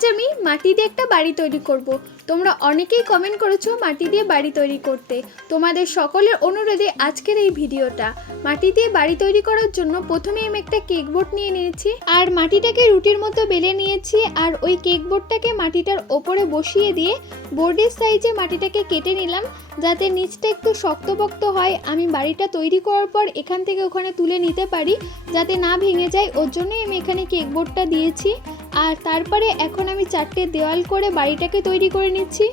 আজ আমি মাটি দিয়ে একটা বাড়ি তৈরি করব। তোমরা অনেকেই কমেন্ট করেছ মাটি দিয়ে বাড়ি তৈরি করতে। তোমাদের সকলের অনুরোধে আজকের এই ভিডিওটা। মাটি দিয়ে বাড়ি তৈরি করার জন্য প্রথমে আমি একটা কেক বোর্ড নিয়ে নিয়েছি। আর মাটিটাকে রুটির মতো বেলে নিয়েছি আর ওই কেক বোর্ডটাকে মাটিটার ওপরে বসিয়ে দিয়ে বোর্ডের সাইজে মাটিটাকে কেটে নিলাম যাতে নিচটা একটু শক্তপোক্ত হয়। আমি বাড়িটা তৈরি করার পর এখান থেকে ওখানে তুলে নিতে পারি যাতে না ভেঙে যায়। ওর জন্যই আমি এখানে কেক বোর্ডটা দিয়েছি। আর তারপরে এখন আমি চারটে দেওয়াল করে বাড়িটাকে তৈরি করে নিচ্ছি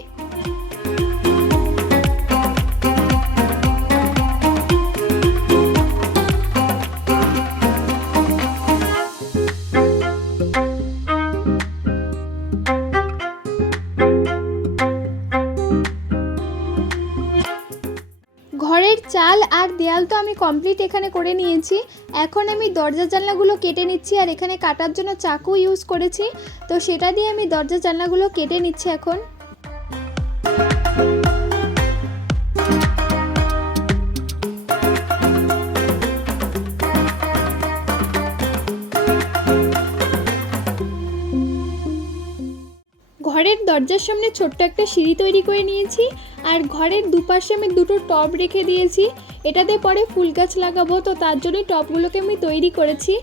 ঘরের চাল আর দেয়াল তো আমি কমপ্লিট এখানে করে নিয়েছি। এখন আমি দরজা জানলাগুলো কেটে নিচ্ছি আর এখানে কাটার জন্য চাকু ইউজ করেছি। তো সেটা দিয়ে আমি দরজা জানলাগুলো কেটে নিচ্ছি এখন। ঘরের দরজার সামনে ছোট্ট একটা সিঁড়ি তৈরি করে নিয়েছি, আর ঘরের দুপাশে আমি দুটো টব রেখে দিয়েছি। এটাতে পরে ফুল গাছ লাগাবো, তো তার জন্যই টবগুলোকে আমি তৈরি করেছি।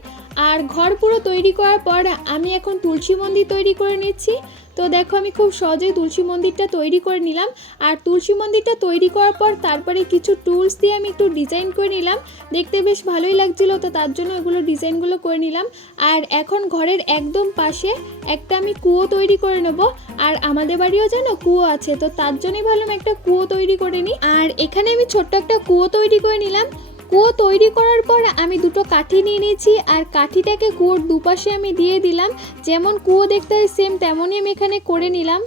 আর ঘর পুরো তৈরি করার পর আমি এখন তুলসী মন্দির তৈরি করে নিচ্ছি। তো দেখো আমি খুব সহজেই তুলসী মন্দিরটা তৈরি করে নিলাম। আর তুলসী মন্দিরটা তৈরি করার পর তারপরে কিছু টুলস দিয়ে আমি একটু ডিজাইন করে নিলাম। দেখতে বেশ ভালোই লাগছিল, তো তার জন্য এগুলো ডিজাইনগুলো করে নিলাম। আর এখন ঘরের একদম পাশে একটা আমি কুয়ো তৈরি করে নেব। আর আমাদের বাড়িও যেন কুয়ো আছে, তো তার জন্যই ভাবলাম একটা কুয়ো তৈরি করে নিই। আর এখানে আমি ছোট্ট একটা কুয়ো তৈরি করে নিলাম। কুয়ো তৈরি করার পর আমি দুটো কাঠি নিয়ে নিয়েছি আর কাঠিটাকে কুয়োর দুপাশে আমি দিয়ে দিলাম। যেমন কুয়ো দেখতে হয় সেম তেমনই আমি এখানে করে নিলাম।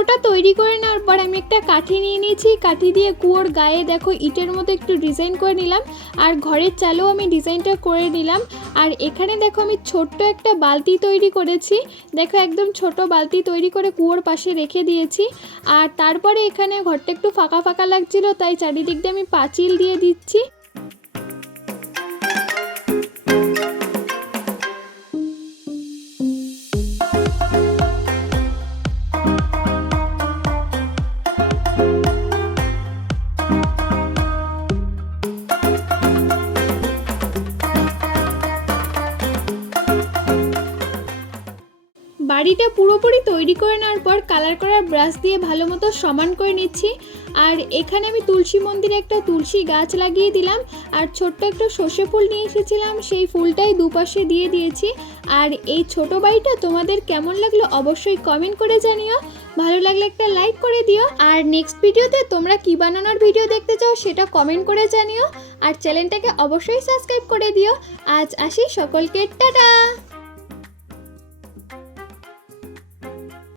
কুয়োটা তৈরি করে নেওয়ার পর আমি একটা কাঠি নিয়ে নিয়েছি। কাঠি দিয়ে কুয়োর গায়ে দেখো ইটের মতো একটু ডিজাইন করে নিলাম। আর ঘরের চালেও আমি ডিজাইনটা করে নিলাম। আর এখানে দেখো আমি ছোট্ট একটা বালতি তৈরি করেছি। দেখো একদম ছোট বালতি তৈরি করে কুয়োর পাশে রেখে দিয়েছি। আর তারপরে এখানে ঘরটা একটু ফাঁকা ফাঁকা লাগছিল, তাই চারিদিক দিয়ে আমি পাঁচিল দিয়ে দিচ্ছি। বাড়িটা পুরোপুরি তৈরি করে নেওয়ার পর কালার করার ব্রাশ দিয়ে ভালো মতো সমান করে নিচ্ছি। আর এখানে আমি তুলসী মন্দিরে একটা তুলসী গাছ লাগিয়ে দিলাম। আর ছোট্ট একটা সর্ষে ফুল নিয়ে এসেছিলাম, সেই ফুলটাই দুপাশে দিয়ে দিয়েছি। আর এই ছোট বাড়িটা তোমাদের কেমন লাগল অবশ্যই কমেন্ট করে জানিও। ভালো লাগলে একটা লাইক করে দিও। আর নেক্সট ভিডিওতে তোমরা কি বানানোর ভিডিও দেখতে চাও সেটা কমেন্ট করে জানিও। আর চ্যানেলটাকে অবশ্যই সাবস্ক্রাইব করে দিও। আজ আসি সকলকে, টাটা!